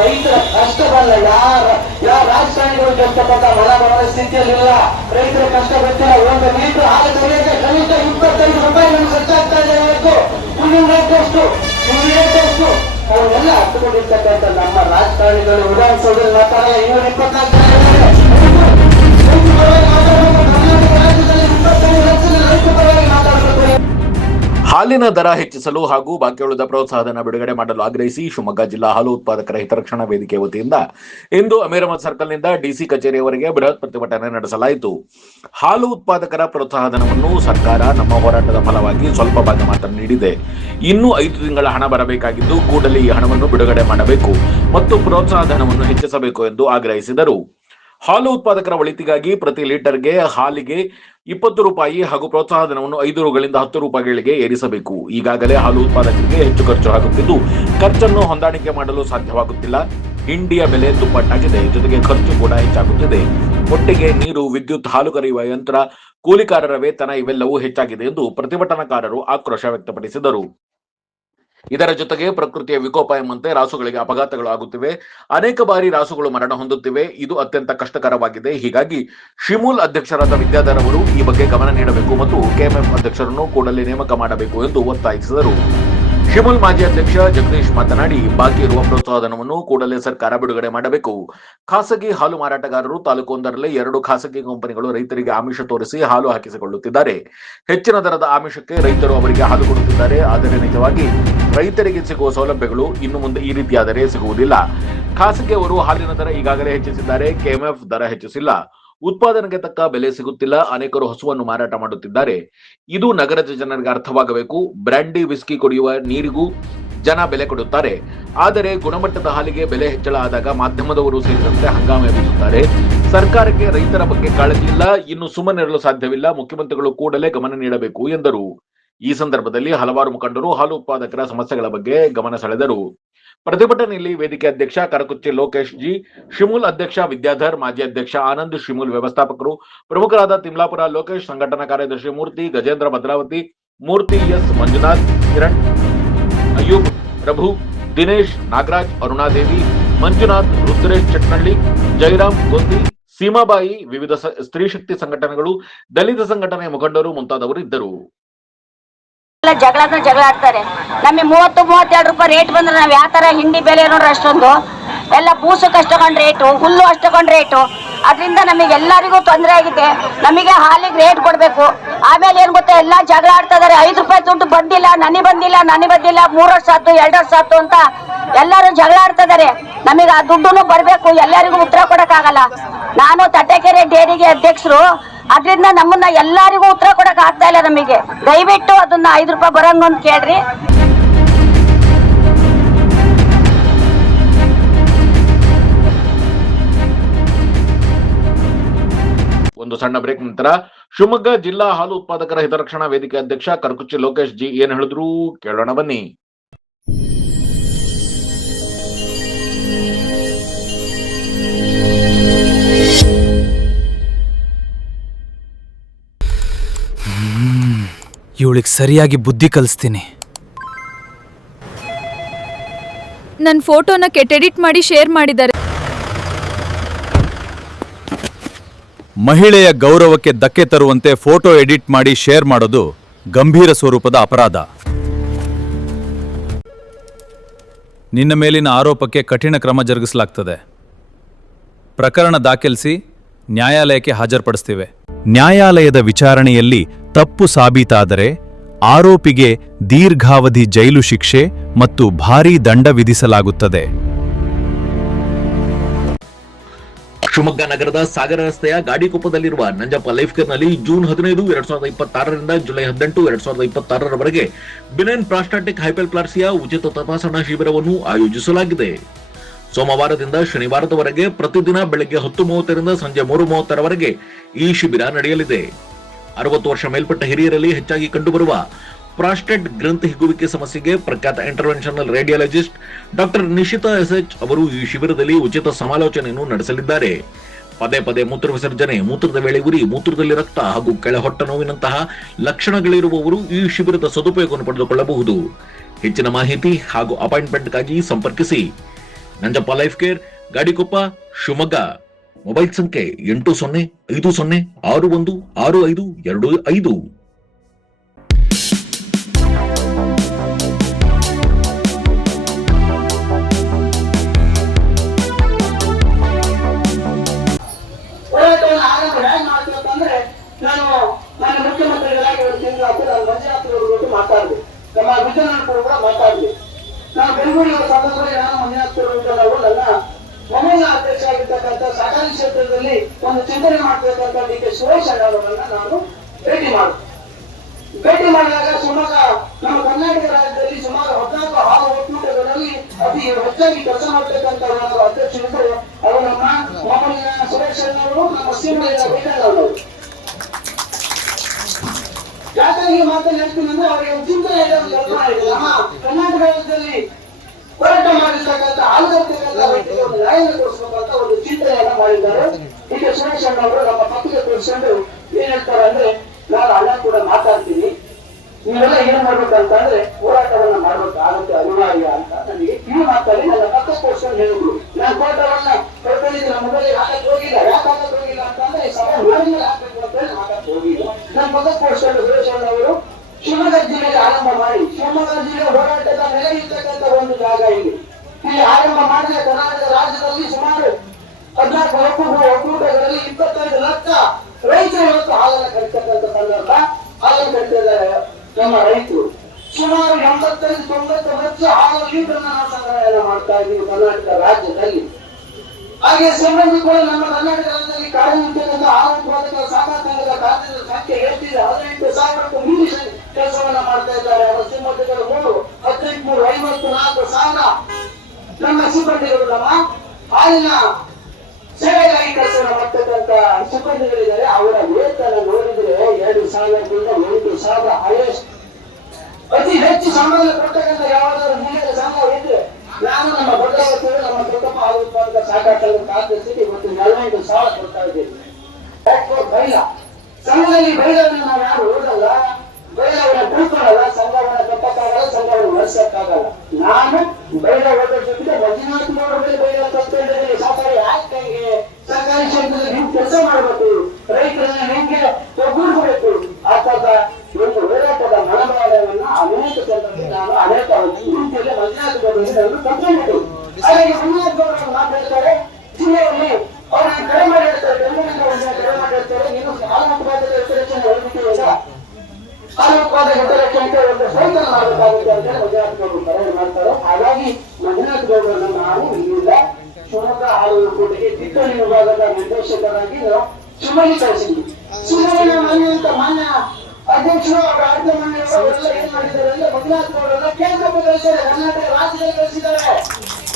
ರೈತರ ಕಷ್ಟವಲ್ಲ. ಯಾರ ರಾಜಕಾರಣಿಗಳು ಕೇಳ್ತಕ್ಕಂಥ ಸ್ಥಿತಿಯಲ್ಲಿ ಇಲ್ಲ. ರೈತರ ಕಷ್ಟ ಗೊತ್ತಿಲ್ಲ. ಒಂದು ಲೀಟರ್ ಹಾಲು ತೆಗೆಯಕ್ಕೆ ಕನಿಷ್ಠ 25 ರೂಪಾಯಿ ನಮ್ಗೆ ಖರ್ಚಾಗ್ತಾ ಇದೆ. ಇವತ್ತು ಹುಲ್ಲಿನ ರೇಟ್ ಎಷ್ಟು, ರೇಟ್ ಎಷ್ಟು ಅವನ್ನೆಲ್ಲ ಹತ್ತುಕೊಂಡಿರ್ತಕ್ಕಂಥ ನಮ್ಮ ರಾಜಕಾರಣಿಗಳು ವಿಧಾನಸೌಧದಲ್ಲಿ ಮಾತಾಡಲ್ಲ. 224 ಹಾಲಿನ ದರ ಹೆಚ್ಚಿಸಲು ಹಾಗೂ ಬಾಕಿ ಉಳಿದ ಪ್ರೋತ್ಸಾಹಧನ ಬಿಡುಗಡೆ ಮಾಡಲು ಆಗ್ರಹಿಸಿ ಶಿವಮೊಗ್ಗ ಜಿಲ್ಲಾ ಹಾಲು ಉತ್ಪಾದಕರ ಹಿತರಕ್ಷಣಾ ವೇದಿಕೆ ವತಿಯಿಂದ ಇಂದು ಅಮೀರ್ ಅಹಮದ್ ಸರ್ಕಲ್ನಿಂದ ಡಿಸಿ ಕಚೇರಿಯವರೆಗೆ ಬೃಹತ್ ಪ್ರತಿಭಟನೆ ನಡೆಸಲಾಯಿತು. ಹಾಲು ಉತ್ಪಾದಕರ ಪ್ರೋತ್ಸಾಹಧನವನ್ನು ಸರ್ಕಾರ ನಮ್ಮ ಹೋರಾಟದ ಫಲವಾಗಿ ಸ್ವಲ್ಪ ಭಾಗ ಮಾತ್ರ ನೀಡಿದೆ. ಇನ್ನೂ 5 ತಿಂಗಳ ಹಣ ಬರಬೇಕಾಗಿದ್ದು ಕೂಡಲೇ ಈ ಹಣವನ್ನು ಬಿಡುಗಡೆ ಮಾಡಬೇಕು ಮತ್ತು ಪ್ರೋತ್ಸಾಹಧನವನ್ನು ಹೆಚ್ಚಿಸಬೇಕು ಎಂದು ಆಗ್ರಹಿಸಿದರು. ಹಾಲು ಉತ್ಪಾದಕರ ಒಳಿತಿಗಾಗಿ ಪ್ರತಿ ಲೀಟರ್ಗೆ ಹಾಲಿಗೆ 20 ರೂಪಾಯಿ ಹಾಗೂ ಪ್ರೋತ್ಸಾಹಧನವನ್ನು 5 ರೂಗಳಿಂದ 10 ರೂಪಾಯಿಗಳಿಗೆ ಏರಿಸಬೇಕು. ಈಗಾಗಲೇ ಹಾಲು ಉತ್ಪಾದಕರಿಗೆ ಹೆಚ್ಚು ಖರ್ಚು ಆಗುತ್ತಿದ್ದು ಖರ್ಚನ್ನು ಹೊಂದಾಣಿಕೆ ಮಾಡಲು ಸಾಧ್ಯವಾಗುತ್ತಿಲ್ಲ. ಹಿಂಡಿಯ ಬೆಲೆ ದುಪ್ಪಟ್ಟಾಗಿದೆ, ಜೊತೆಗೆ ಖರ್ಚು ಕೂಡ ಹೆಚ್ಚಾಗುತ್ತಿದೆ. ಒಟ್ಟಿಗೆ ನೀರು, ವಿದ್ಯುತ್, ಹಾಲು ಕರೆಯುವ ಯಂತ್ರ, ಕೂಲಿಕಾರರ ವೇತನ ಇವೆಲ್ಲವೂ ಹೆಚ್ಚಾಗಿದೆ ಎಂದು ಪ್ರತಿಭಟನಾಕಾರರು ಆಕ್ರೋಶ ವ್ಯಕ್ತಪಡಿಸಿದರು. ಇದರ ಜೊತೆಗೆ ಪ್ರಕೃತಿಯ ವಿಕೋಪ ಎಂಬಂತೆ ರಾಸುಗಳಿಗೆ ಅಪಘಾತಗಳು ಆಗುತ್ತಿವೆ. ಅನೇಕ ಬಾರಿ ರಾಸುಗಳು ಮರಣ ಹೊಂದುತ್ತಿವೆ. ಇದು ಅತ್ಯಂತ ಕಷ್ಟಕರವಾಗಿದೆ. ಹೀಗಾಗಿ ಶಿಮೂಲ್ ಅಧ್ಯಕ್ಷರಾದ ವಿದ್ಯಾಧರ್ ಅವರು ಈ ಬಗ್ಗೆ ಗಮನ ನೀಡಬೇಕು ಮತ್ತು ಕೆಎಂಎಫ್ ಅಧ್ಯಕ್ಷರನ್ನು ಕೂಡಲೇ ನೇಮಕ ಮಾಡಬೇಕು ಎಂದು ಒತ್ತಾಯಿಸಿದರು. ಶಿಮೂಲ್ ಮಾಜಿ ಅಧ್ಯಕ್ಷ ಜಗದೀಶ್ ಮಾತನಾಡಿ, ಬಾಕಿ ಇರುವ ಪ್ರೋತ್ಸಾಹಧನವನ್ನು ಕೂಡಲೇ ಸರ್ಕಾರ ಬಿಡುಗಡೆ ಮಾಡಬೇಕು. ಖಾಸಗಿ ಹಾಲು ಮಾರಾಟಗಾರರು ತಾಲೂಕೊಂದರಲ್ಲೇ 2 ಖಾಸಗಿ ಕಂಪನಿಗಳು ರೈತರಿಗೆ ಆಮಿಷ ತೋರಿಸಿ ಹಾಲು ಹಾಕಿಸಿಕೊಳ್ಳುತ್ತಿದ್ದಾರೆ. ಹೆಚ್ಚಿನ ದರದ ಆಮಿಷಕ್ಕೆ ರೈತರು ಅವರಿಗೆ ಹಾಲು ಕೊಡುತ್ತಿದ್ದಾರೆ. ಆದರೆ ನಿಜವಾಗಿ ರೈತರಿಗೆ ಸಿಗುವ ಸೌಲಭ್ಯಗಳು ಇನ್ನು ಮುಂದೆ ಈ ರೀತಿಯಾದರೆ ಸಿಗುವುದಿಲ್ಲ. ಖಾಸಗಿಯವರು ಹಾಲಿನ ದರ ಈಗಾಗಲೇ ಹೆಚ್ಚಿಸಿದ್ದಾರೆ. ಕೆಎಂಎಫ್ ದರ ಹೆಚ್ಚಿಸಿಲ್ಲ. ಉತ್ಪಾದನೆಗೆ ತಕ್ಕ ಬೆಲೆ ಸಿಗುತ್ತಿಲ್ಲ. ಅನೇಕರು ಹಸುವನ್ನು ಮಾರಾಟ ಮಾಡುತ್ತಿದ್ದಾರೆ. ಇದು ನಗರದ ಜನರಿಗೆ ಅರ್ಥವಾಗಬೇಕು. ಬ್ರ್ಯಾಂಡಿ, ವಿಸ್ಕಿ ಕುಡಿಯುವ ನೀರಿಗೂ ಜನ ಬೆಲೆ ಕೊಡುತ್ತಾರೆ. ಆದರೆ ಗುಣಮಟ್ಟದ ಹಾಲಿಗೆ ಬೆಲೆ ಹೆಚ್ಚಳ ಆದಾಗ ಮಾಧ್ಯಮದವರು ಸೇರಿದಂತೆ ಹಂಗಾಮೆ ಎಬ್ಬಿಸುತ್ತಾರೆ. ಸರ್ಕಾರಕ್ಕೆ ರೈತರ ಬಗ್ಗೆ ಕಾಳಜಿ ಇಲ್ಲ. ಇನ್ನು ಸುಮ್ಮನಿರಲು ಸಾಧ್ಯವಿಲ್ಲ. ಮುಖ್ಯಮಂತ್ರಿಗಳು ಕೂಡಲೇ ಗಮನ ನೀಡಬೇಕು ಎಂದರು. ಈ ಸಂದರ್ಭದಲ್ಲಿ ಹಲವಾರು ಮುಖಂಡರು ಹಾಲು ಉತ್ಪಾದಕರ ಸಮಸ್ಯೆಗಳ ಬಗ್ಗೆ ಗಮನ ಸೆಳೆದರು. ಪ್ರತಿಭಟನೆಯಲ್ಲಿ ವೇದಿಕೆ ಅಧ್ಯಕ್ಷ ಕರಕುಚ್ಚಿ ಲೋಕೇಶ್ ಜಿ, ಶಿಮೂಲ್ ಅಧ್ಯಕ್ಷ ವಿದ್ಯಾಧರ್, ಮಾಜಿ ಅಧ್ಯಕ್ಷ ಆನಂದ್, ಶಿಮೂಲ್ ವ್ಯವಸ್ಥಾಪಕರು ಪ್ರಮುಖರಾದ ತಿಮ್ಲಾಪುರ ಲೋಕೇಶ್, ಸಂಘಟನಾ ಕಾರ್ಯದರ್ಶಿ ಮೂರ್ತಿ, ಗಜೇಂದ್ರ ಭದ್ರಾವತಿ, ಮೂರ್ತಿ ಎಸ್, ಮಂಜುನಾಥ್, ಕಿರಣ್, ಅಯ್ಯೂಬ್, ಪ್ರಭು, ದಿನೇಶ್, ನಾಗರಾಜ್, ಅರುಣಾದೇವಿ, ಮಂಜುನಾಥ್, ರುದ್ರೇಶ್ ಚಟ್ನಳ್ಳಿ, ಜಯರಾಮ್ ಗೊಂದಿ, ಸೀಮಾಬಾಯಿ, ವಿವಿಧ ಸ್ತ್ರೀ ಶಕ್ತಿ ಸಂಘಟನೆಗಳು, ದಲಿತ ಸಂಘಟನೆಯ ಮುಖಂಡರು ಮುಂತಾದವರು ಇದ್ದರು. ಜಗಳ ಆಡ್ತಾರೆ. ನಮಗೆ 30-32 ರೂಪಾಯಿ ರೇಟ್ ಬಂದ್ರೆ ನಾವ್ ಯಾವ ತರ ಹಿಂಡಿ ಬೆಲೆ ನೋಡ್ರಿ ಅಷ್ಟೊಂದು. ಎಲ್ಲ ಬೂಸಕ್ಕೆ ಅಷ್ಟೊಂದು ರೇಟು, ಹುಲ್ಲು ಅಷ್ಟೊಂದು ರೇಟು. ಅದರಿಂದ ನಮಗೆ ಎಲ್ಲರಿಗೂ ತೊಂದರೆ ಆಗಿದೆ. ನಮಗೆ ಹಾಲಿಗೆ ರೇಟ್ ಕೊಡ್ಬೇಕು. ಆಮೇಲೆ ಏನ್ ಗೊತ್ತಾ, ಎಲ್ಲ ಜಗಳ ಆಡ್ತಾ ಇದಾರೆ. 5 ರೂಪಾಯಿ ದುಡ್ಡು ಬಂದಿಲ್ಲ, ನನಗೆ ಬಂದಿಲ್ಲ, 3 ವರ್ಷ ಆಯ್ತು, 2 ವರ್ಷ ಆಯ್ತು ಅಂತ ಎಲ್ಲರೂ ಜಗಳ ಆಡ್ತಾ ಇದಾರೆ. ನಮಗೆ ಆ ದುಡ್ಡು ಬರ್ಬೇಕು. ಎಲ್ಲರಿಗೂ ಉತ್ತರ ಕೊಡಕ್ ಆಗಲ್ಲ. ನಾನು ತಟ್ಟೆಕೆರೆ ಡೇರಿಗೆ ಅಧ್ಯಕ್ಷರು. ಅದರಿಂದ ನಮ್ಮನ್ನ ಎಲ್ಲರಿಗೂ ಉತ್ತರ ಕೊಡಕ್ ಆಗ್ತಾ ಇಲ್ಲ. ನಮಗೆ ದಯವಿಟ್ಟು ಅದನ್ನ 5 ರೂಪಾಯಿ ಬರಂಗ ಅಂತ ಕೇಳ್ರಿ. ಒಂದು ಸಣ್ಣ ಬ್ರೇಕ್ ನಂತರ ಶಿವಮೊಗ್ಗ ಜಿಲ್ಲಾ ಹಾಲು ಉತ್ಪಾದಕರ ಹಿತರಕ್ಷಣಾ ವೇದಿಕೆ ಅಧ್ಯಕ್ಷ ಕರಕುಚ್ಚಿ ಲೋಕೇಶ್ ಜಿ ಏನ್ ಹೇಳಿದ್ರು ಕೇಳೋಣ ಬನ್ನಿ. ಇವಳಿಗೆ ಸರಿಯಾಗಿ ಬುದ್ಧಿ ಕಲಿಸ್ತೀನಿ. ನನ್ನ ಫೋಟೋನ ಎಡಿಟ್ ಮಾಡಿ ಶೇರ್ ಮಾಡಿದ್ದಾರೆ. ಮಹಿಳೆಯ ಗೌರವಕ್ಕೆ ಧಕ್ಕೆ ತರುವಂತೆ ಫೋಟೋ ಎಡಿಟ್ ಮಾಡಿ ಶೇರ್ ಮಾಡೋದು ಗಂಭೀರ ಸ್ವರೂಪದ ಅಪರಾಧ. ನಿನ್ನ ಮೇಲಿನ ಆರೋಪಕ್ಕೆ ಕಠಿಣ ಕ್ರಮ ಜರುಗಿಸಲಾಗ್ತದೆ. ಪ್ರಕರಣ ದಾಖಲಿಸಿ ನ್ಯಾಯಾಲಯಕ್ಕೆ ಹಾಜರುಪಡಿಸ್ತಿವೆ. ನ್ಯಾಯಾಲಯದ ವಿಚಾರಣೆಯಲ್ಲಿ ತಪ್ಪು ಸಾಬೀತಾದರೆ ಆರೋಪಿಗೆ ದೀರ್ಘಾವಧಿ ಜೈಲು ಶಿಕ್ಷೆ ಮತ್ತು ಭಾರೀ ದಂಡ ವಿಧಿಸಲಾಗುತ್ತದೆ. ಶಿವಮೊಗ್ಗ ನಗರದ ಸಾಗರ ರಸ್ತೆಯ ಗಾಡಿಕೊಪ್ಪದಲ್ಲಿರುವ ನಂಜಪ್ಪ ಲೈಫ್ ಕೇರ್ನಲ್ಲಿ ಜೂನ್ 15, 2026ರಿಂದ ಜುಲೈ 18, 2026ರವರೆಗೆ ಬಿನೈನ್ ಪ್ರಾಸ್ಟಾಟಿಕ್ ಹೈಪರ್ಪ್ಲಾಸಿಯಾ ಉಚಿತ ತಪಾಸಣಾ ಶಿಬಿರವನ್ನು ಆಯೋಜಿಸಲಾಗಿದೆ. ಸೋಮವಾರದಿಂದ ಶನಿವಾರದವರೆಗೆ ಪ್ರತಿದಿನ ಬೆಳಗ್ಗೆ 10:30ರಿಂದ ಸಂಜೆ 3:30ರವರೆಗೆ ಈ ಶಿಬಿರ ನಡೆಯಲಿದೆ. 60 ವರ್ಷ ಮೇಲ್ಪಟ್ಟ ಹಿರಿಯರಲ್ಲಿ ಹೆಚ್ಚಾಗಿ ಕಂಡುಬರುವ ಪ್ರಾಸ್ಟೇಟ್ ಗ್ರಂಥಿ ಹಿಗ್ಗುವಿಕೆ ಸಮಸ್ಯೆಗೆ ಪ್ರಖ್ಯಾತ interventional radiologist doctor Nishita SH ಅವರು ಈ ಶಿಬಿರದಲ್ಲಿ ಉಚಿತ ಸಮಾಲೋಚನೆಯನ್ನು ನಡೆಸಲಿದ್ದಾರೆ. ಪದೇ ಪದೇ ಮೂತ್ರ ವಿಸರ್ಜನೆ, ಮೂತ್ರದ ವೇಳೆ ಉರಿ, ಮೂತ್ರದಲ್ಲಿ ರಕ್ತ ಹಾಗೂ ಕೆಳಹೊಟ್ಟ ನೋವಿನಂತಹ ಲಕ್ಷಣಗಳಿರುವವರು ಈ ಶಿಬಿರದ ಸದುಪಯೋಗವನ್ನು ಪಡೆದುಕೊಳ್ಳಬಹುದು. ಹೆಚ್ಚಿನ ಮಾಹಿತಿ ಹಾಗೂ ಅಪಾಯಿಂಟ್ಮೆಂಟ್ಗಾಗಿ ಸಂಪರ್ಕಿಸಿ Nanjappa life care, Gadikoppa, Shivamogga. Mobile ಸಂಖ್ಯೆ 8050616525. ಹೋರಾಟವನ್ನು ಆರಂಭ ಹೇಗೆ ಮಾಡ್ತೀವಂತಂದ್ರೆ, ನಾನು ನನ್ನ ಮುಖ್ಯಮಂತ್ರಿಗಳಾಗಿ ಒಂದು ತಿಂಗಳಾಗಿ ನಾನು ಮಂಜುನಾಥ್ ಜೊತೆ ಮಾತಾಡಿದೆ, ನಮ್ಮ ವಿಜಯನಗರ ಕೂಡ ಮಾತಾಡಿದೆ. ನಾನು ಬೆಂಗಳೂರಿನ ಸಂದರ್ಭದಲ್ಲಿ ನಾನು ಮಂಜುನಾಥ್ ನಾವು ನನ್ನ ಮೊಮ್ಮನ ಅಧ್ಯಕ್ಷ ಆಗಿರ್ತಕ್ಕಂಥ ಸಹಕಾರಿ ಕ್ಷೇತ್ರದಲ್ಲಿ ಒಂದು ಚಿಂತನೆ ಮಾಡ್ತಿರ್ತಕ್ಕಂಥ ಡಿ.ಕೆ. ಸುರೇಶ್ ಅವರನ್ನ ನಾನು ಭೇಟಿ ಮಾಡಿದಾಗ ಸುಮಾರು ನಮ್ಮ ಕರ್ನಾಟಕ ರಾಜ್ಯದಲ್ಲಿ ಸುಮಾರು 14 ಹಾಲು ಒಕ್ಕೂಟಗಳಲ್ಲಿ ಅತಿ ಹೆಚ್ಚಾಗಿ ಕೆಲಸ ಮಾಡತಕ್ಕಂಥ ಅಧ್ಯಕ್ಷರಿದ್ದರು. ಅವರು ನಮ್ಮ ಮೊಮ್ಮನ ಸುರೇಶ್ ಅವರು, ನಮ್ಮ ಸೀಮಯ್ಯ ವೇಣನವರು. ಯಾಕಾಗಿ ಮಾತನ್ನು ಹೇಳ್ತೀನಿ ಅಂದ್ರೆ, ಅವರಿಗೆ ಒಂದು ಚಿಂತನೆ ಇದೆ, ಒಂದು ಕಲ್ಪನೆ ಇದೆ. ನಮ್ಮ ಕರ್ನಾಟಕ ರಾಜ್ಯದಲ್ಲಿ ಹೋರಾಟ ಮಾಡಿರ್ತಕ್ಕಂಥ ಆಲೋಚನೆಗಳ ವ್ಯಕ್ತಿಗೆ ಒಂದು ನ್ಯಾಯ ಕೊಡಿಸಬೇಕಂತ ಒಂದು ಚಿಂತನೆಯನ್ನ ಮಾಡಿದ್ದಾರೆ. ಡಿ.ಕೆ. ಸುರೇಶ್ ಅವರು ನಮ್ಮ ಪತ್ರಿಕೆ ತೋರಿಸಿಕೊಂಡು ಏನ್ ಹೇಳ್ತಾರೆ ಅಂದ್ರೆ, ನಾನು ಅಣ್ಣ ಕೂಡ ಮಾತಾಡ್ತೀನಿ, ನೀವೆಲ್ಲ ಏನ್ ಮಾಡ್ಬೇಕಂತಂದ್ರೆ ಹೋರಾಟವನ್ನ ಮಾಡ್ಬೇಕಾಗುತ್ತೆ, ಅನಿವಾರ್ಯ ಅಂತ ನನಗೆ ಕಿವಿ ಮಾತಾಡಿ ನನ್ನ ಪಕ್ಕ ತೋರಿಸ್ಕೊಂಡು ಹೇಳಿದ್ರು. ನಾನು ಹೋರಾಟವನ್ನ ಕಳ್ಕೊಂಡಿದ್ದೀನಿ, ನಮ್ಮ ಮೊದಲೇ ಹಾಕಕ್ ಹೋಗಿಲ್ಲ. ಯಾಕೆ ಹಾಕಕ್ ಹೋಗಿಲ್ಲ ಅಂತಂದ್ರೆ ಸಭೆ ಮಾಡಿದ್ರೆ ಹಾಕಬೇಕು ಅಂತ ಹೇಳಿ ಹಾಕಕ್ ಹೋಗಿಲ್ಲ. ನನ್ನ ಪಕ್ಕ ತೋರಿಸ್ಕೊಂಡು ಸುರೇಶ್ ಅವರು ಶಿವಮೊಗ್ಗ ಜಿಲ್ಲೆಗೆ ಆರಂಭ ಮಾಡಿ, ಶಿವಮೊಗ್ಗ ಜಿಲ್ಲೆ ಹೋರಾಟದ ನೆಲೆ ಇರ್ತಕ್ಕಂಥ ಒಂದು ಜಾಗ ಇಲ್ಲಿ ಆರಂಭ ಮಾಡಿದ ಕರ್ನಾಟಕ ರಾಜ್ಯದಲ್ಲಿ ಸುಮಾರು 14 ಒಕ್ಕೂಟಗಳಲ್ಲಿ 25 ಲಕ್ಷ ರೈತರು ಇವತ್ತು ಹಾಲನ್ನು ಕರಿತಕ್ಕಂಥ ಸಂದರ್ಭ. ಹಾಲನ್ನು ಕರಿತಿದ್ದಾರೆ ನಮ್ಮ ರೈತರು. ಸುಮಾರು 85-90 ಲಕ್ಷ ಹಾಲು ಲೀಟರ್ ನಾವು ಸಂಗ್ರಹಣೆ ಮಾಡ್ತಾ ಇದ್ದೀವಿ ಕರ್ನಾಟಕ ರಾಜ್ಯದಲ್ಲಿ. ಹಾಗೆ ಸಂಬಂಧಿ ಕೂಡ ನಮ್ಮ ಕರ್ನಾಟಕ ರಾಜ್ಯದಲ್ಲಿ ಕಾರ್ಯನಿರ್ವಹಿಸತಕ್ಕಂಥ ಹಾಲು ಉತ್ಪಾದಕರ ಸಹಕಾರ ಸಂಘದ ಖಾತೆಯ ಸಂಖ್ಯೆ ಎಷ್ಟಿದೆ? 18,000ಕ್ಕೂ ಮೀರಿ ಕೆಲಸವನ್ನ ಮಾಡ್ತಾ ಇದ್ದಾರೆ. ಅವರ ಸಿಬ್ಬಂದಿಗಳು 54,000 ನಮ್ಮ ಸಿಬ್ಬಂದಿಗಳು ನಮ್ಮ ಹಾಲಿನ ಸೇವೆಗಾಗಿ ಕೆಲಸವನ್ನು ಮಾಡ್ತಕ್ಕಂಥ ಸಿಬ್ಬಂದಿಗಳಿದ್ದಾರೆ. ಅವರ ವೇತನ ನೋಡಿದ್ರೆ 2,000ದಿಂದ 8,000 ಹೈಯೆಸ್ಟ್. ಅತಿ ಹೆಚ್ಚು ಸಂಬಳ ಕೊಡ್ತಕ್ಕಂಥ ಯಾವ್ದಾದ್ರು ಹಿರಿಯರ ಸಂಘ ಇದ್ರೆ ನಾನು ನಮ್ಮ ಭದ್ರಾವತಿ ನಮ್ಮ ದೊಡ್ಡಪ್ಪ ಹಾಲು ಉತ್ಪಾದಕ ಸಹಕಾರ ಸಂಘದ ಖಾತೆ ಇವತ್ತು 45,000 ಕೊಡ್ತಾ ಇದ್ದೇವೆ. ಬೈಲ ಸಂಘದಲ್ಲಿ ಬೈಲವನ್ನು ನಾವು ಯಾರು ಓದಲ್ಲ, ಬೈಲವನ್ನ ತಿಳ್ಕೊಳ್ಳಲ್ಲ, ಸಂಘವನ್ನ ಕಟ್ಟಕ್ಕಾಗಲ್ಲ, ಸಂಘವನ್ನು ನಡೆಸಕ್ಕಾಗಲ್ಲ. ನಾನು ಬೈಲ ಓದೋ ಜೊತೆಗೆ ಮಂಜುನಾಥ್ ಮೇಲೆ ಬೈಲ ಕಟ್ಟಿದ್ದೇನೆ. ಸಹಕಾರಿ ಆಯ್ಕೆಗೆ ಸರ್ಕಾರಿ ಕ್ಷೇತ್ರದಲ್ಲಿ ನೀವು ಕೆಲಸ ಮಾಡಬೇಕು, ರೈತರನ್ನ ನಿಮ್ಗೆ ಒಗ್ಗೂಡಿಸಬೇಕು. ಆತದ ಒಂದು ಹೋರಾಟದ ಮನೋಭಾವವನ್ನು ಅನೇಕ ಸಂದರ್ಭದಲ್ಲಿ ನಾನು ಅನೇಕ ರೀತಿಯಲ್ಲಿ ಮಂಜುನಾಥ್ ಗೌಡರಿಗೆ ನಾನು ಕಲ್ತ್ಕೊಂಡಿದ್ದು. ಹಾಗಾಗಿ ಮಂಜುನಾಥ್ ಗೌಡರು ಮಾತಾಡ್ತಾರೆ, ಜಿಲ್ಲೆಯಲ್ಲಿ ಅವ್ರನ್ನ ಕರೆ ಮಾಡಿ ಹೇಳ್ತಾರೆ, ಬೆಂಗಳೂರಿನ ಕರೆ ಮಾಡಿ ಹೇಳ್ತಾರೆ, ನೀನು ಹಾಲು ಉತ್ಪಾದಕ ಹಿತರಕ್ಷಣೆ ಹೊರಬಿಟ್ಟಿರುವಾಗ ಹಾಲು ಉತ್ಪಾದಕ ಹಿತರಕ್ಷಣೆಗೆ ಒಂದು ಸೈಕಲ್ ಮಾಡಬೇಕಾಗುತ್ತೆ ಅಂತ ಹೇಳಿ ಮಂಜುನಾಥ್ ಗೌಡರು ಕರೆ ಮಾಡ್ತಾರೆ. ಹಾಗಾಗಿ ಮಂಜುನಾಥ್ ಗೌಡರನ್ನು ನಾವು ಇಲ್ಲಿಂದ ಶಿವಮೊಗ್ಗ ಹಾಲು ಒಕ್ಕೂಟಕ್ಕೆ ತಿದ್ದಣಿ ವಿಭಾಗದ ನಿರ್ದೇಶಕರಾಗಿ ನಾವು ಶಿವಮೊಗ್ಗ ಕಳಿಸಿದ್ವಿ. ಶಿವಮೊಗ್ಗ ಮಾನ್ಯ ಅಧ್ಯಕ್ಷರು ಅವರ ಆಡಳಿತ ಮಂಡಳಿಯವರೆಲ್ಲ ಏನ್ ಮಾಡಿದ್ದಾರೆ ಅಂದ್ರೆ, ಮಂಜುನಾಥ್ ಗೌಡರನ್ನ ಕೇಂದ್ರಕ್ಕೆ ಕಳಿಸಿದ್ದಾರೆ, ಕರ್ನಾಟಕ ರಾಜ್ಯದಲ್ಲಿ ಕಳಿಸಿದ್ದಾರೆ.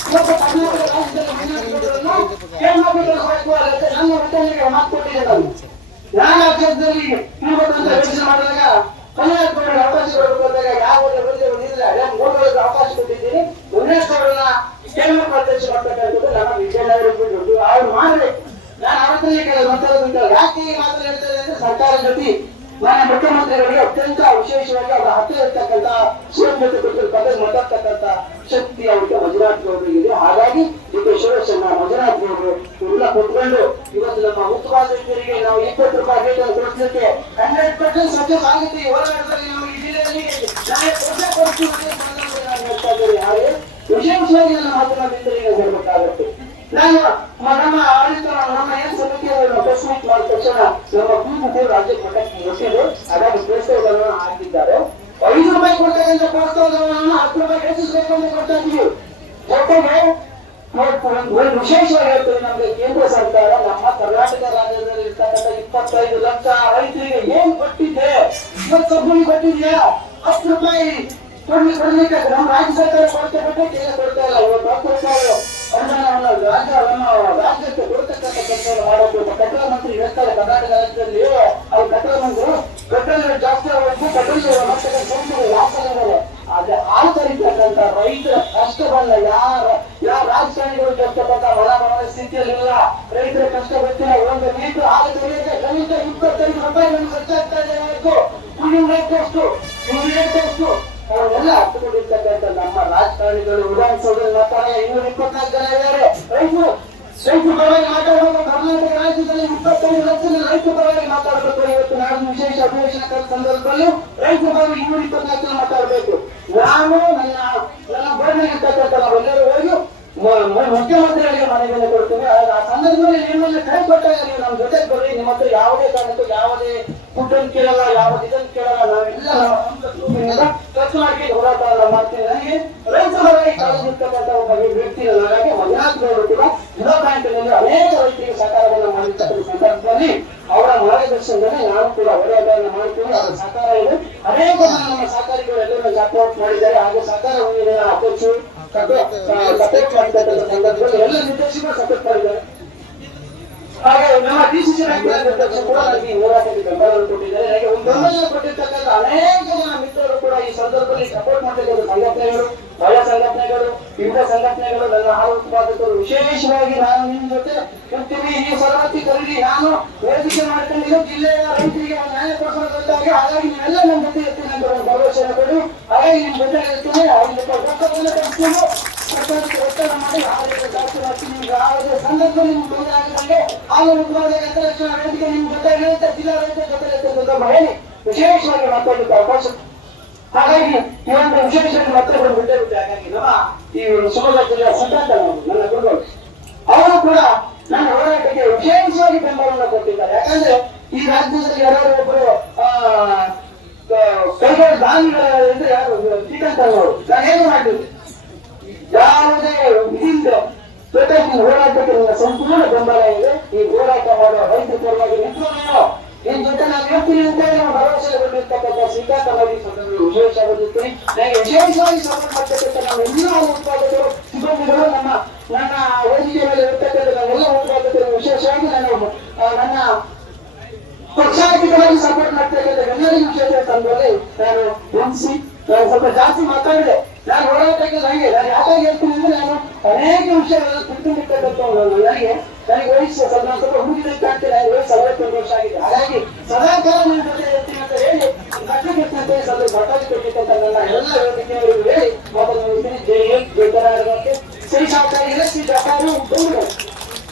ಇವತ್ತು ಕರ್ನಾಟಕ ರಾಜ್ಯದಲ್ಲಿ ಮಂಜುನಾಥ್ ಗೌಡರನ್ನು ಕೇಂದ್ರಕ್ಕೆ ಕಳಿಸಬೇಕು ಅಂತ ನನ್ನ ವಚನಕ್ಕೆ ಮಾತು ಕೊಟ್ಟಿದ್ದೆ. ನಾನು ಆ ಕ್ಷೇತ್ರದಲ್ಲಿ ತಿರುಗುವಂತ ಯೋಚನೆ ಮಾಡಿದಾಗ ಮಂಜುನಾಥ್ ಗೌಡರಿಗೆ ಅವಕಾಶ ಕೊಡಬೇಕಾದಾಗ ಯಾವ ಮೂರುಗಳಿಗೆ ಅವಕಾಶ ಕೊಟ್ಟಿದ್ದೀನಿ. ಮಂಜುನಾಥ್ ಗೌಡರನ್ನ ಕೇಂದ್ರಕ್ಕೆ ಅಧ್ಯಕ್ಷ ಮಾಡ್ತಕ್ಕಂಥದ್ದು ನಮ್ಮ ವಿಜಯನಗರ ಅವ್ರು ಮಾಡಿ ನಾನು ಅವತ್ತೇ ಕೆಲವು ಮಾತಾಡೋದಿಲ್ಲ. ಯಾಕೆ ಈ ಮಾತನ್ನು ಹೇಳ್ತಾರೆ ಅಂದ್ರೆ, ಸರ್ಕಾರ ಜೊತೆ ನನ್ನ ಮುಖ್ಯಮಂತ್ರಿಗಳಿಗೆ ಅತ್ಯಂತ ವಿಶೇಷವಾಗಿ ಅವರ ಹತ್ತಿರ ಇರ್ತಕ್ಕಂಥ ಸಿಎಂ ಜೊತೆ ಪದವಿ ಮಾತಾಡ್ತಕ್ಕಂಥ ಶಕ್ತಿ ಅವರಿಗೆ ಮಂಜುನಾಥ್ ಗೌಡರಿಗೆ. ಹಾಗಾಗಿ ಡಿ.ಕೆ. ಸುರೇಶ್ ಮಂಜುನಾಥ್ ಗೌಡರು ಇವರೆಲ್ಲ ಕೂತ್ಕೊಂಡು ಇವತ್ತು ನಮ್ಮ ಉತ್ಪಾದಕರಿಗೆ ನಾವು 20 ರೂಪಾಯಿ ರೇಟ್ ಕೊಡಿಸಲಿಕ್ಕೆ 100% ಸ್ವಚ್ಛ ಸಾಹಿತಿ ಹೋರಾಟದಲ್ಲಿ ನಾವು ಈ ಜಿಲ್ಲೆಯಲ್ಲಿ ಕೊಡ್ತೀವಿ ಹೇಳ್ತಾ ಇದ್ದಾರೆ. ಹಾಗೆ ವಿಶೇಷವಾಗಿ ನನ್ನ ಮಾತನಾಡಿದ್ರೆ ಹೇಳಬೇಕಾಗುತ್ತೆ. ನಾನು ನಮ್ಮ ಆಡಳಿತ ನಮ್ಮ ಏನ್ ಸಮಿತಿಯನ್ನು ಪ್ರೆಸ್ ಮೀಟ್ ಮಾಡಿದ ತಕ್ಷಣ ನಮ್ಮ ಕೂತು ರಾಜ್ಯ ಮಟ್ಟಕ್ಕೆ ಗೊತ್ತಿದೆ. ಹಾಗಾಗಿ ಪ್ರೋತ್ಸಾಹಗಳನ್ನು ಹಾಕಿದ್ದಾರೆ. 5 ರೂಪಾಯಿ ಕೊಡ್ತಕ್ಕಂಥ ಪ್ರೋತ್ಸಾಹವನ್ನು 10 ರೂಪಾಯಿ ಹೆಚ್ಚಿಸಬೇಕು ಅಂತ ಕೊಡ್ತಾ ಇದ್ದೀವಿ. ಜೊತೆಗೆ ಒಂದು ವಿಶೇಷವಾಗಿ ಹೇಳ್ತೇವೆ, ನಮಗೆ ಕೇಂದ್ರ ಸರ್ಕಾರ ನಮ್ಮ ಕರ್ನಾಟಕ ರಾಜ್ಯದಲ್ಲಿ ಇರ್ತಕ್ಕಂಥ 25 ಲಕ್ಷ ರೈತರಿಗೆ ಏನ್ ಕೊಟ್ಟಿದೆ, ಇವತ್ತು ಸಬ್ಸಿಡಿ ಕೊಟ್ಟಿದೆಯಾ? 10 ರೂಪಾಯಿ ಕೊಡ್ಲಿಕ್ಕೆ ನಮ್ಮ ರಾಜ್ಯ ಸರ್ಕಾರ ಕೊಡ್ತಾ ಕೇಂದ್ರ ಕೊಡ್ತಾ ಇಲ್ಲ. ಇವತ್ತು 10 ರೂಪಾಯಿ ಅನುದಾನವನ್ನು ರಾಜ್ಯಕ್ಕೆ ಕೊಡ್ತಕ್ಕಂಥ ಕೆಲಸವನ್ನು ಮಾಡಬೇಕು. ಪೆಟ್ರೋಲ್ ಮಂತ್ರಿ ಹೇಳ್ತಾರೆ ಕರ್ನಾಟಕ ರಾಜ್ಯದಲ್ಲಿ, ಅವ್ರು ಪೆಟ್ರೋಲ್ ಮಂತ್ರಿ ಪೆಟ್ರೋಲ್ ಜಾಸ್ತಿ ಆಗಬೇಕು, ಪೆಟ್ರೋಲ್ ಆದ್ರೆ ಆಚರಿರ್ತಕ್ಕಂಥ ರೈತರ ಕಷ್ಟವನ್ನ ಯಾವ ರಾಜಕಾರಣಿಗಳು ಕಷ್ಟಪಟ್ಟ ಮನೋಭಾವನ ಸ್ಥಿತಿಯಲ್ಲಿಲ್ಲ. ರೈತರ ಕಷ್ಟ ಗೊತ್ತಿಲ್ಲ. ಒಂದು ಲೀಟರ್ ಹಾಲು ತೆಗೆಯಕ್ಕೆ ಕನಿಷ್ಠ 25 ರೂಪಾಯಿ ಖರ್ಚಾಗ್ತಾ ಇದೆ. ಇವತ್ತು ರೇಟ್ ಎಷ್ಟು ಅವನ್ನೆಲ್ಲ ಹತ್ತುಕೊಂಡಿರ್ತಕ್ಕಂಥ ನಮ್ಮ ರಾಜಕಾರಣಿಗಳು ವಿಧಾನಸೌಧದಲ್ಲಿ ಮಾತಾಡ 224 ಜನ ಇದ್ದಾರೆ. ರೈತ ಪರವಾಗಿ ಮಾತಾಡಬೇಕು. ಕರ್ನಾಟಕ ರಾಜ್ಯದಲ್ಲಿ 25 ಲಕ್ಷ ರೈತ ಪರವಾಗಿ ಮಾತಾಡಬೇಕು. ಇವತ್ತು ನಾನು ವಿಶೇಷ ಅಧಿವೇಶನ ಸಂದರ್ಭದಲ್ಲಿ ರೈತ ಪರವಾಗಿ 224 ಜನ ಮಾತಾಡಬೇಕು. ನಾನು ನನ್ನ ಬೋರ್ಡ್ನಾಗಿರ್ತಕ್ಕಂಥ ನಾವೆಲ್ಲರೂ ಹೋಗಿ ಮುಖ್ಯಮಂತ್ರಿಗಳಿಗೆ ಮನವಿಯನ್ನು ಕೊಡ್ತೀವಿ. ಆ ಸಂದರ್ಭದಲ್ಲಿ ನಿಮ್ಮಲ್ಲಿ ಕೈ ಕೊಟ್ಟಾಗ ನೀವು ನಮ್ಮ ಜೊತೆಗೆ ಬರ್ರಿ. ನಿಮ್ಮ ಹತ್ರ ಯಾವುದೇ ಕಾರಣಕ್ಕೂ ಯಾವುದೇ ದುಡ್ಡನ್ನು ಕೇಳಲ್ಲ, ಯಾವುದೇ ಇದನ್ನು ಕೇಳಲ್ಲ. ನಾವೆಲ್ಲ ಖರ್ಚು ಮಾಡಿ ಹೋರಾಟ ಮಾಡ್ತೀವಿ. ನನಗೆ ರೈತ ಪರವಾಗಿ ಕಾಳಜಿರ್ತಕ್ಕಂಥ ಒಬ್ಬ ವ್ಯಕ್ತಿ ನನಗೆ ಮಂಜುನಾಥ್ ಕೂಡ ಜಿಲ್ಲಾ ಬ್ಯಾಂಕಿನಲ್ಲಿ ಅನೇಕ ರೈತರಿಗೆ ಸಹಕಾರವನ್ನು ಮಾಡಿರ್ತಕ್ಕಂಥ ಸಂದರ್ಭದಲ್ಲಿ ಅವರ ಮಾರ್ಗದರ್ಶನದಲ್ಲಿ ನಾನು ಕೂಡ ಹೋರಾಟವನ್ನು ಮಾಡ್ತೀವಿ. ಅದರ ಸಹಕಾರ ಇದೆ. ಅನೇಕ ನಮ್ಮ ಸಹಕಾರಿಗಳು ಎಲ್ಲರೂ ಸಪೋರ್ಟ್ ಮಾಡಿದ್ದಾರೆ. ಹಾಗೂ ಸಹಕಾರ ಅಧ್ಯಕ್ಷರು ಸಪೋರ್ಟ್ ಮಾಡಿರ್ತಕ್ಕಂಥ ಸಂದರ್ಭದಲ್ಲಿ ಎಲ್ಲ ನಿರ್ದೇಶಕರು ಸಪೋರ್ಟ್ ಮಾಡಿದ್ದಾರೆ. ಹಾಗೆ ನಮ್ಮ ಡಿಸಿಸಿ ಅಧ್ಯಕ್ಷ ಕೂಡ ನನಗೆ ಈ ಹೋರಾಟಕ್ಕೆ ಬೆಂಬಲವನ್ನು ಕೊಟ್ಟಿದ್ದಾರೆ. ನನಗೆ ಒಂದು ಬೆಂಬಲ ಕೊಟ್ಟಿರ್ತಕ್ಕಂಥ ಅನೇಕ ಜನ ಮಿತ್ರರು ಕೂಡ ಈ ಸಂದರ್ಭದಲ್ಲಿ ಸಪೋರ್ಟ್ ಮಾಡಿರ್ತಕ್ಕಂಥ ಸಂಘಟನೆಗಳು, ಮಹಿಳಾ ಸಂಘಟನೆಗಳು, ವಿವಿಧ ಸಂಘಟನೆಗಳು, ನನ್ನ ಹಾಲು ಉತ್ಪಾದಕರು ವಿಶೇಷವಾಗಿ ನಾನು ನಿಮ್ಮ ಜೊತೆ ಇರ್ತೀವಿ. ಈ ಸವಲತ್ತಿ ಕರೀರಿ. ನಾನು ವೇದಿಕೆ ಮಾಡ್ಕೊಂಡಿದ್ದು ಜಿಲ್ಲೆಯ ರೈತರಿಗೆ ನ್ಯಾಯ ಕೊಡಿಸಬೇಕಾಗಿ. ಹಾಗಾಗಿ ನೀವೆಲ್ಲ ನಮ್ಮ ಜೊತೆ ಇರ್ತೀನಿ ಅಂತ ಒಂದು ಭರವಸೆಯನ್ನು ಕೊಡಿ. ಹಾಗಾಗಿ ನಿಮ್ಮ ಜೊತೆ ಇರ್ತೀನಿ. ಒತ್ತಡ ಮಾಡಿ ಜಾಸ್ತಿ ಮಾಡ್ತೀನಿ. ಯಾವುದೇ ಸಂದರ್ಭದಲ್ಲಿ ನಿಮ್ಗೆ ತೊಂದರೆ ಆಗಿದಂಗೆ ಹಾಲು ಉತ್ಪಾದಕ ರಕ್ಷಣಾ ವೇದಿಕೆ ನಿಮ್ ಜೊತೆ ಇರುತ್ತೆ, ಜಿಲ್ಲಾ ರೈತ ಜೊತೆ ಇರುತ್ತೆ ಹೇಳಿ ವಿಶೇಷವಾಗಿ ಮಾತಾಡಲಿಕ್ಕೆ ಅವಕಾಶ. ಹಾಗಾಗಿ ಈ ಒಂದು ವಿಶೇಷವಾಗಿ ಮಾತಾಡೋದು ಬಿಟ್ಟೇ ಬಿಟ್ಟೆ. ಹಾಗಾಗಿ ನಮ್ಮ ಈ ಶಿವಮೊಗ್ಗ ಜಿಲ್ಲೆಯ ಸಿದ್ಧಾಂತ ನನ್ನ ಗುರುಗಳು ಅವರು ಕೂಡ ನನ್ನ ಹೋರಾಟಕ್ಕೆ ವಿಶೇಷವಾಗಿ ಬೆಂಬಲವನ್ನು ಕೊಟ್ಟಿದ್ದಾರೆ. ಯಾಕಂದ್ರೆ ಈ ರಾಜ್ಯದಲ್ಲಿ ಯಾರು ಒಬ್ಬರು ಕೈಗಳ ದಾನಿಗಳಿಂದ ಯಾರು ಶ್ರೀಕಂಠನವರು ನಾನೇನು ಮಾಡಿದ್ದೆ ಯಾವುದೇ ಇದರಿಂದ ಜೊತೆಗೆ ಹೋರಾಟಕ್ಕೆ ನನ್ನ ಸಂಪೂರ್ಣ ಬೆಂಬಲ ಇದೆ. ಈ ಹೋರಾಟ ಮಾಡುವ ರೈತ ಪರವಾಗಿ ನಿಂತು ನಿನ್ ಜೊತೆ ನಾನು ಇರ್ತೀನಿ ಅಂತ ನಾವು ಭರವಸೆ ಕೊಟ್ಟಿರ್ತಕ್ಕಂಥ ಶ್ರೀಕಾಂತ ನದಿ ಸಂದರ್ಭದಲ್ಲಿ ವಿಶೇಷವಾಗಿರ್ತೀನಿ. ನನಗೆ ವಿಶೇಷವಾಗಿ ಸಪೋರ್ಟ್ ಮಾಡ್ತಕ್ಕಂಥ ನಮ್ಮ ಎಲ್ಲ ಉತ್ಪಾದಕರು, ಸಿಬ್ಬಂದಿಗಳು, ನನ್ನ ವೇದಿಕೆ ಮೇಲೆ ಇರ್ತಕ್ಕಂಥ ನಾನೆಲ್ಲ ಉತ್ಪಾದಕರು ವಿಶೇಷವಾಗಿ ನನ್ನ ಪಕ್ಷಾತೀತವಾಗಿ ಸಪೋರ್ಟ್ ಮಾಡ್ತಕ್ಕಂಥ ಎಲ್ಲರಿಗೂ ವಿಶೇಷ ಸಂದರ್ಭದಲ್ಲಿ ನಾನು ನಾನು ಸ್ವಲ್ಪ ಜಾಸ್ತಿ ಮಾತಾಡಿದೆ. ನಾನು ಹೋರಾಟಕ್ಕೆ ನನಗೆ ನಾನು ಯಾಕಾಗಿ ಹೇಳ್ತೀನಿ ಅಂದ್ರೆ ನಾನು ಅನೇಕ ವಿಷಯಗಳನ್ನು ತಿಳ್ಕೊಂಡಿರ್ತಕ್ಕಂಥ ನನಗೆ ವಯಸ್ಸು ಸ್ವಲ್ಪ ಹುಡುಗಿದಂತೆ ಆಗ್ತದೆ. ವಯಸ್ಸು 61 ವರ್ಷ ಆಗಿದೆ. ಹಾಗಾಗಿ ಸದಾಕಾಲ ನನ್ನ ಜೊತೆ ಇರ್ತೀನಿ ಅಂತ ಹೇಳಿ ಕಟ್ಟಕ್ಕೆ ಸ್ವಲ್ಪ ಬಟಾಲಿ ಕೊಟ್ಟಿರ್ತಕ್ಕಂಥ ನನ್ನ ಎಲ್ಲ ವೇದಿಕೆಯವರಿಗೂ ಹೇಳಿ ಮಾತನಾಡುತ್ತೀನಿ. ಜೈ ಹಿಂದ್, ಜೈ ಕರ್ನಾಟಕ. ಶ್ರೀ ಸಾಕಾರಿ ಶ್ರೀ ಜಕಾರು